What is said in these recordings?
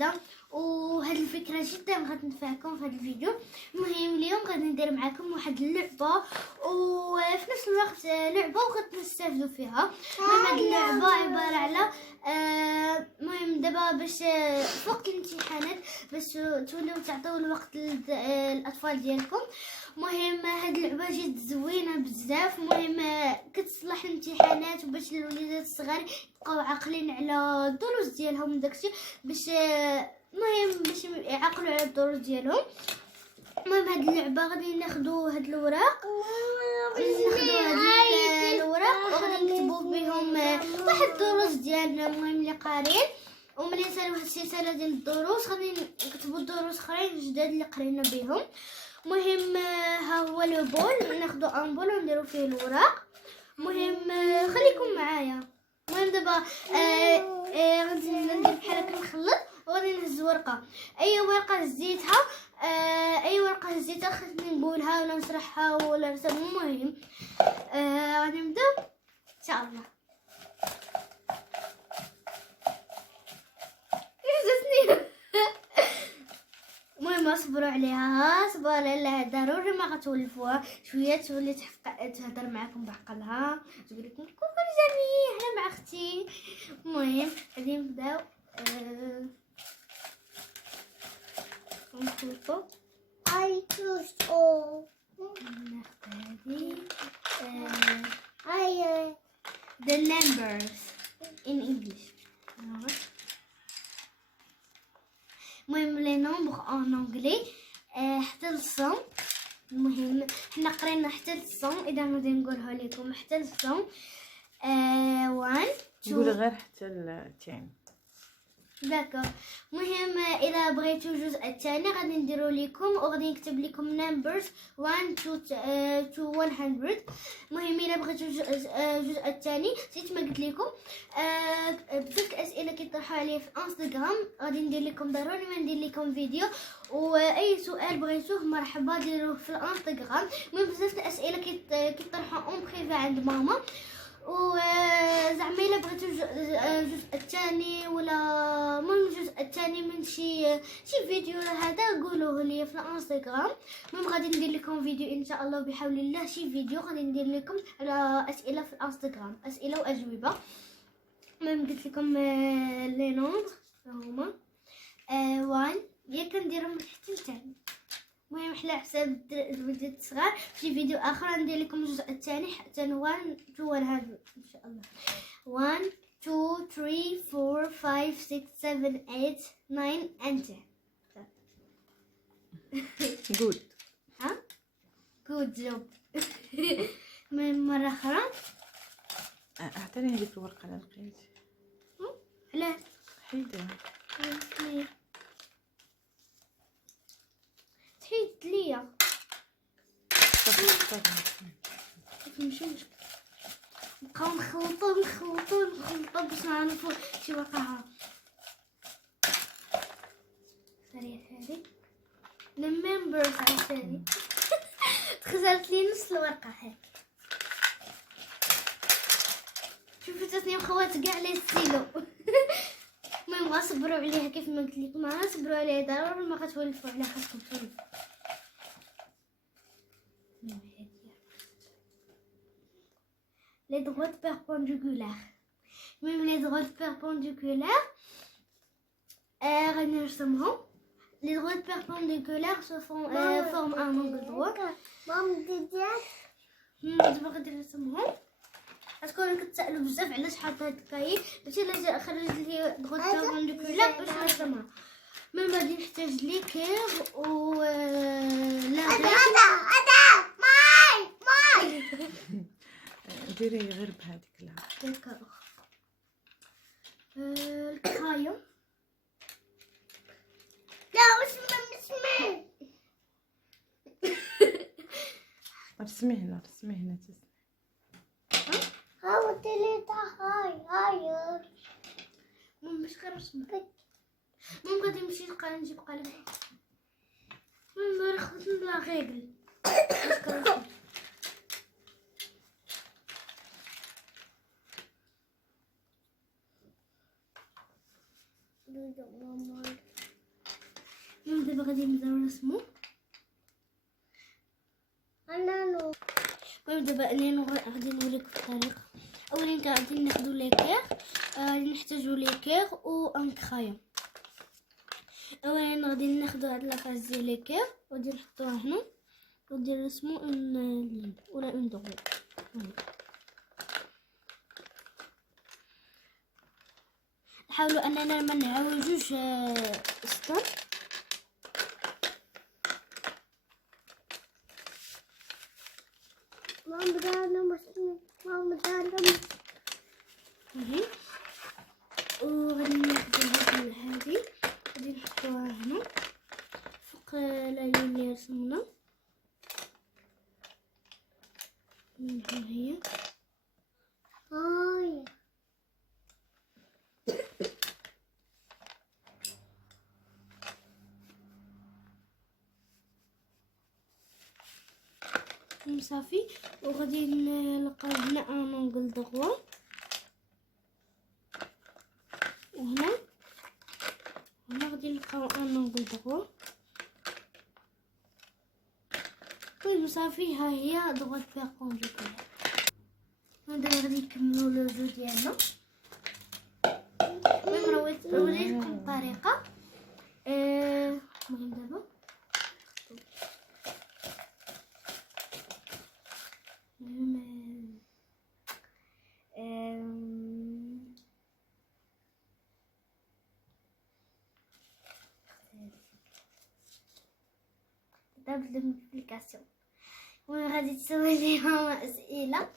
جديده، وهاد الفكره جدا غتنفعكم في هذا الفيديو. المهم اليوم غادي ندير معكم واحد اللعبه، وفي نفس الوقت لعبه وغتستافدوا فيها. المهم هاد اللعبه عباره على المهم دابا باش في وقت الامتحانات باش توليو تعطيو الوقت للاطفال ديالكم. المهم هاد اللعبه جد زوينه بزاف. المهم كتصلح الامتحانات وباش الوليدات الصغار يبقاو عاقلين على الدروس ديالهم داكشي، باش المهم باش يعقلوا على الدروس ديالهم. المهم هاد اللعبه غادي ناخذوا هاد الوراق، وغادي نكتبوا بهم واحد الدروس ديالنا المهم اللي قارين، وملي نساليو واحد السلسله ديال الدروس غادي نكتبوا الدروس اخرين جداد اللي قرينا بهم. المهم ها هو لو بول، ناخذوا ان بول ونديروا فيه الوراق. المهم خليكم معايا. المهم دابا غادي ندير بحال هكا نخلط، وغادي نهز ورقه. اي ورقه هزيتها خصني نقولها ولا نشرحها ولا نرسم. المهم غادي نبداو ان شاء الله. المهم اصبروا عليها، صبروا عليها ضروري ما غتولفوها شويه تولي تهضر معكم بعقلها، تقول لكم كوكو جميل انا مع اختي. المهم غادي نبداو نخلطوا. I choose all. The numbers in English. المهم لي نومبر ان انجلي حتى للصم. المهم حنا قرينا حتى للصم، اذا غادي نقولها لكم حتى للصم 1 نقول غير حتى التين. داكوغ. المهم اذا بغيتو الجزء الثاني غادي نديرو لكم وغادي نكتب لكم نمبرز 1 to 100. المهم الا بغيتو الجزء الثاني نسيت ما قلت لكم بزاف الاسئله كيطرحوا عليا في انستغرام، غادي ندير لكم ضروري ما ندير لكم فيديو، واي سؤال بغيتوه مرحبا ديروه في الانستغرام. المهم بزاف الاسئله كيطرحوا اون بريفي عند ماما، وزعما الا بغيتو الجزء الثاني ولا المهم الجزء الثاني من شي فيديو هذا قولوه لي في الانستغرام. المهم غادي ندير لكم فيديو ان شاء الله بحول الله، شي فيديو غادي ندير لكم على اسئله في الانستغرام، اسئله واجوبه. المهم قلت لكم لي نومبر هما 1 ياك نديرهم حتى لتاني. المهم حنا حساب الوليدات الصغار في فيديو اخر ندير لكم الجزء الثاني حتى 1 to 100 ان شاء الله. 1 2 3 4 5 6 7 8 9 and 10. جود. ها good job. من مرة أخرى اعطيني هذيك الورقه اللي لقيت. علاش حيدها. تحيد ليا ماشي مشكل، نبقاو نخلطو باش نعرفو شي وقع. سريع هذه الممبرز عاوتاني تخزلت لي نص الورقه هاك. شوفوا تسنيم خوات كاع لي ستيلو. المهم اصبروا عليها كيف ما قلت لكم، اصبروا عليها ضروري ما غتولفوا عليها، خاصكم تولفوا. les droites perpendiculaires. Même les droites perpendiculaires غادي نرسمهم. les droites perpendiculaires se forment un angle droit. دابا غادي نرسمهم. غتكونوا كتسالوا بزاف علاش حاطه هاد الكاي، باش الا خرجت لي droite perpendiculaire باش نرسمها. المهم غادي نحتاج لي كير و لا ديري غير بهذيك لا داكوغ. الكرايون لا اسمع رسمي هنا تسمي. حاولت لي هاي مش غير رسمه. المهم غادي نمشي نجيب قلم. المهم خدنا لا ريغل. do the one more. دابا غادي نبداو نرسمو. أنا نو. المهم دابا انا غادي نوريكم الطريقه. اولا غادي ناخذوا ليكير، غادي نحتاجوا ليكير و ان كرايون. اولا غادي ناخذوا هاد لاكاس ديال ليكير وغادي نحطوها هنا، غادي نرسموا اون لين ولا اون دوغ. نحاولوا اننا ما نعوجوش السطر. ماما بدأنا مسلم. ماما بدأنا. وغادي ناخذ هذه غادي نحطوها هنا فوق لا لين اللي رسمنا. ها هي. هاي. صافي، وغادي نلقاو هنا ان اونغل دغوا، وهنا غادي نلقاو ان اونغل دغوا. طيب صافي، ها هي دغوات بيربونديكولار. دابا غادي نكملو لو جو ديالنا. المهم وريتكم الطريقه. المهم دابا دابا الملتيبليكاسيون. المهم غادي تسوي ليهم اسئله.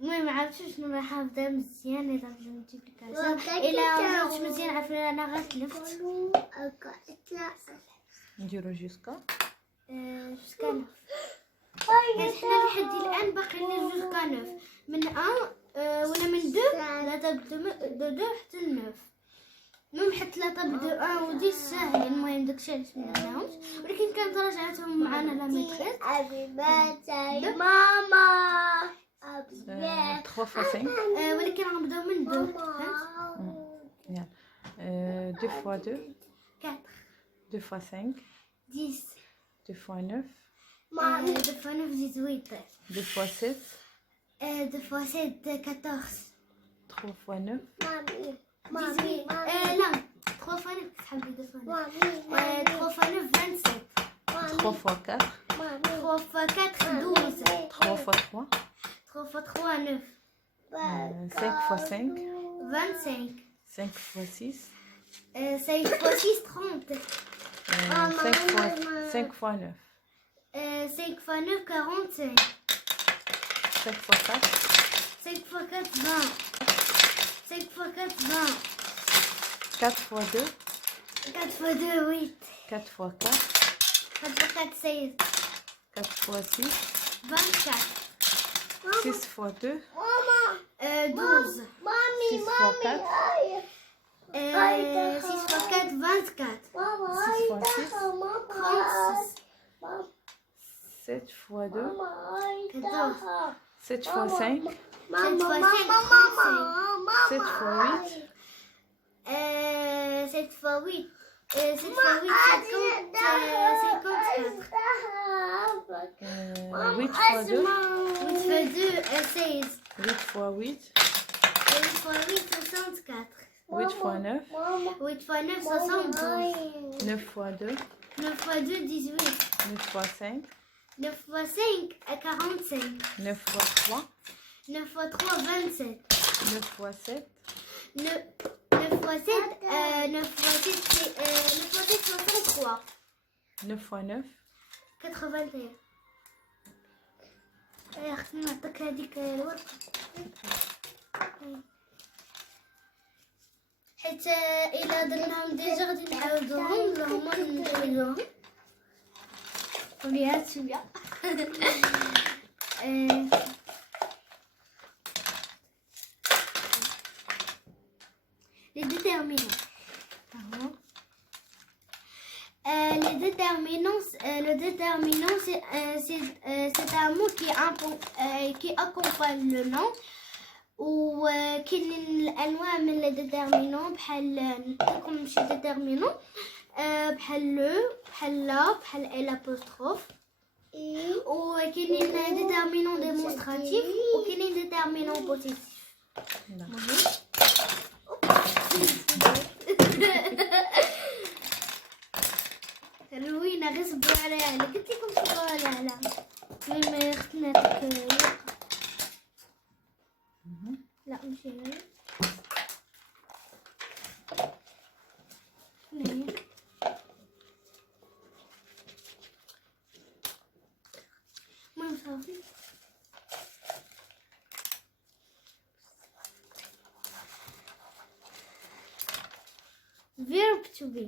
المهم عرفتوا شنو راح نبدا مزيان لي دابا الملتيبليكاسيون. الا مزيانش مزيان عرفتوا انا غير تلفت. نديرو جوسكا. جوسكا نوف. حنا لحد الان باقي لنا جوسكا نوف، من ولا من لا تبدو دو حتى لنوف. المهم حتى لا تبدو ودي ساهل. المهم داكشي علاش مدرناهمش، ولكن كانت راجعتهم معنا لا ميتريس. Happy birthday ماما. 3 fois 5. ولكن غنبداو من دو. Bien. 2 fois 2. 4 2 fois 5. 10 2 fois 9. مامي. 2 fois 9 18 2 fois 7. 2 fois 7 14 3 fois 9. مامي. 18 مامي. لا 3 fois 9 تحبي 2 fois 9 مامي. 3 fois 9 27 3 fois 4. 3 fois 4 12 3 fois 3. 3 fois 3 9 5 fois 5. 25 5 fois 6. 5 fois 6 30 5 fois 9. 5 fois 9 45 5 fois 4. 5 fois 4 20 5 fois 4 20 4 fois 2. 4 fois 2 8 4 fois 4. 4 fois 4 16 4 fois 6. 24 6 fois 2. ماما. 12 مامي. 6 fois 4. 6 fois 4 24 ماما. 6 fois 6. 36 7 fois 2. ماما. 7 fois 5. 7 fois 5 7 fois 8. 7 fois 8 7 fois 8 54 8 fois 2. 8 fois 2 16 8 fois 8. 8 fois 8 64 8 fois 9. 8 fois 9 72 9 fois 2. 9 fois 2 18 9 fois 5. 9 fois 5 45 9 fois 3. 9 fois 3 27 9 fois 7. 9 fois 7 9 fois 7 9 fois 7 63 9 fois 9. 81 خصني نعطيك هذيك الورقة حيت إلا درناهم ديجا غادي نعاودوهم لهما نديروهم. قولي هاد شوية. Les déterminants. Les déterminants, le déterminant, c'est un mot qui accompagne le nom وكاينين الانواع من لي ديتيرمينون بحال نعطيكم شي ديتيرمينون بحال لو بحال لا بحال ال ابوستروف وكاينين ديتيرمينون ديمونستراتيف وكاينين ديتيرمينون بوزيتيف روينا غير صبروا عليها انا قلت لكم صبروا عليها لا المهم خصنا لا ماشي هنا المهم صافي verb to be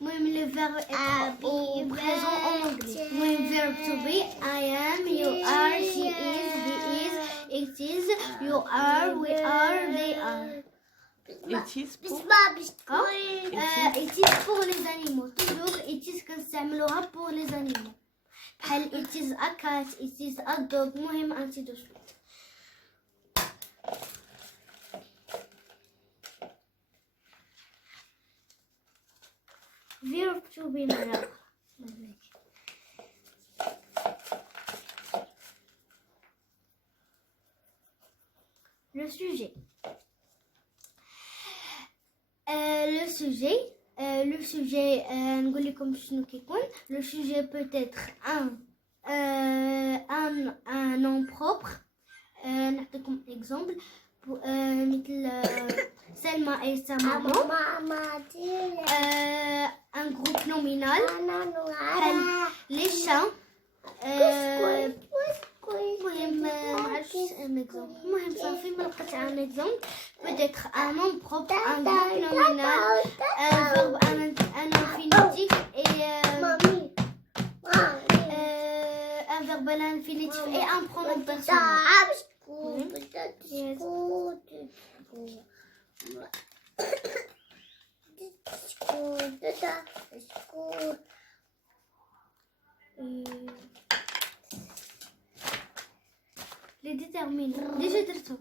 المهم le verbe être au présent en anglais المهم verb to be I am you are she is he is it is you are we are they are It is pour it is pour les animaux toujours it is كنستعملوها pour les animaux بحال it is a cat it is a dog المهم ainsi de suite verb to be مرة le sujet le sujet نقول لكم شنو كيكون le sujet peut être un nom propre نعطيكم exemple مثل Selma et sa maman un groupe nominal les chats المهم ما عرفتش ان اكزومبل المهم صافي ما لقيتش ان اكزومبل peut-être un nom propre un groupe nominal un verbe un infinitif et un verbe à l'infinitif et un pronom personnel les déterminants déjà درتهم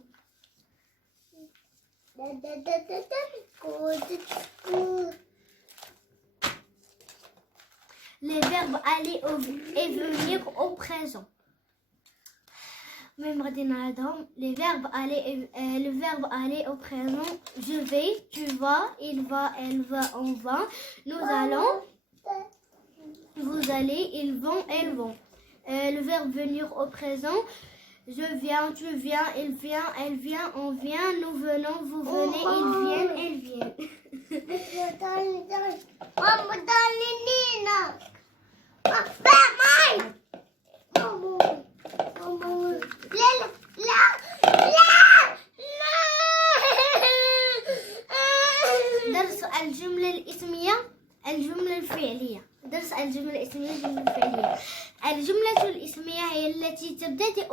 les verbes aller et venir au présent même غادي نعاودهم les verbes aller le verbe aller au présent je vais tu vas il va elle va on va nous allons vous allez ils vont elles vont le verbe venir au présent je viens tu viens il vient elle vient on vient nous venons vous venez ils viennent elles viennent درس الجملة الاسمية الجملة الفعلية درس الجملة الاسمية الجملة الفعلية الجملة الاسمية هي التي تبتدئ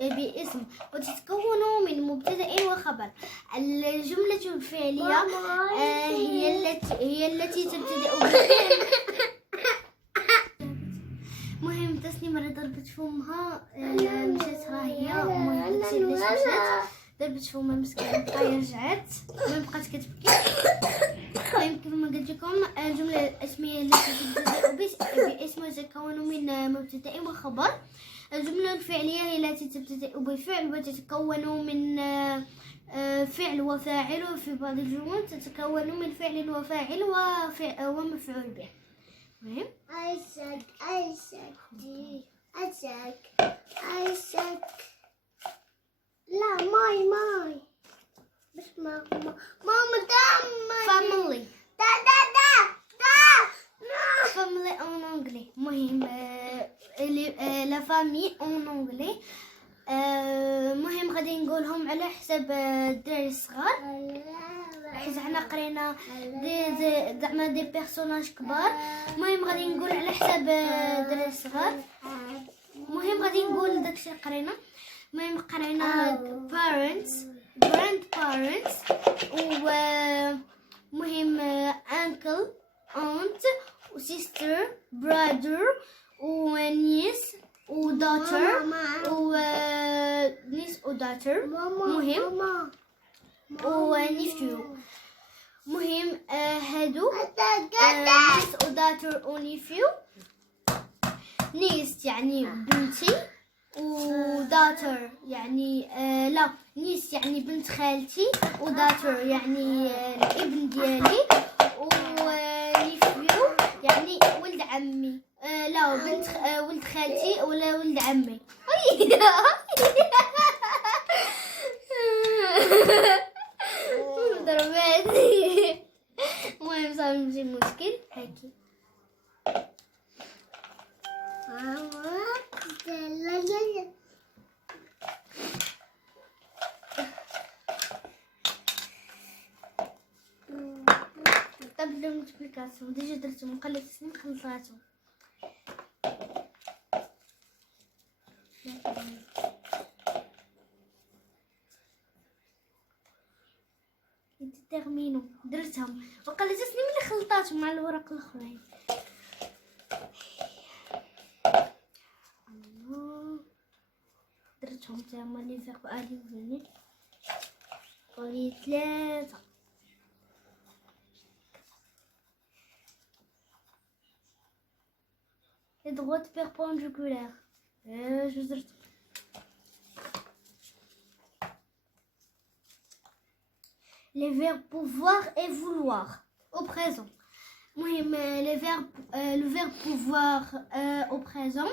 باسم وتتكون من مبتدأ وخبر الجملة الفعلية هي التي تبتدئ بفعل مهم تسنيم راه ضربت فمها مشات ها هي المهم هادشي علاش مشات ضربت فمها مسكينه بقى رجعت المهم بقات كتبكي المهم كيف ما قلت لكم الجمله الاسميه التي تبتدئ باسم وتتكون من مبتدا وخبر الجمله الفعليه هي التي تبتدئ بفعل وتتكون من فعل وفاعل وفي بعض الجمل تتكون من فعل وفاعل ومفعول به المهم Isaac لا ماي مش ماما family دا family en anglais المهم la famille en anglais المهم غادي نقولهم على حساب الدراري الصغار حيت حنا قرينا زعما دي بيرسوناج كبار المهم غادي نقول على حساب الدراري الصغار المهم غادي نقول داكشي قرينا المهم قرينا parents grandparents ومهم uncle aunt sister brother niece وداتر ماما ونيس وداتر مهم ماما ونيفيو. مهم هادو ماما نيس وداتر ونيفيو. نيس يعني بنتي، وداتر يعني لا، نيس يعني بنت خالتي، وداتر يعني الابن ديالي، ونيفيو يعني ولد عمي. لا بنت ولد خالتي ولا ولد عمي. ضربتني. المهم صار ماشي مشكل هاكي. طب الملتبليكاسيون ديجا درتهم، قلت سنين خلصاتهم. تيرمينو درتهم وقلت سنين من خلطاتهم مع الورق الاخرين. درتهم تما لي فيغ الي فيني قولي 3. Les droites perpendiculaires. Je درت. Les verbes pouvoir et vouloir au présent. مهم le verbe pouvoir au présent.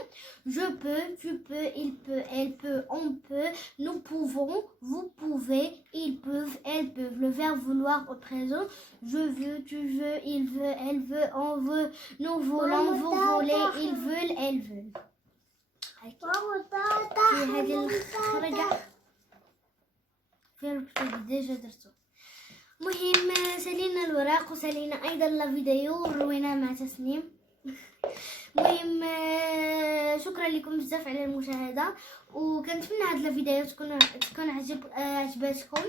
Je peux, tu peux, il peut, elle peut, on peut, nous pouvons, vous pouvez, ils peuvent, elles peuvent. Le verbe vouloir au présent. Je veux, tu veux, il veut, elle veut, on veut, nous voulons, vous voulez, ils veulent, elles veulent. في هذه الخرجة verbe ديجا درتو. مهم سالينا الوراق وسالينا ايضا لا فيديو وروينا مع تسنيم. مهم شكرا لكم بزاف على المشاهده، وكنتمنى هاد الفيديو تكون عجبتكم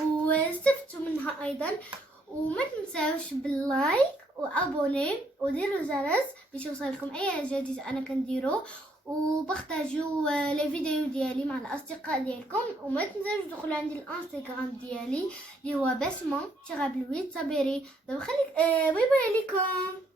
واستفدتوا منها ايضا. وما تنساوش باللايك وابوني وديروا الجرس باش يوصلكم اي جديد انا كنديرو، وبارطاجيو لي فيديو ديالي مع الاصدقاء ديالكم. وما تنساوش تدخلوا عندي الانستغرام ديالي اللي هو بسمه تيغابلويت صابيري. دابا خليك باي باي عليكم.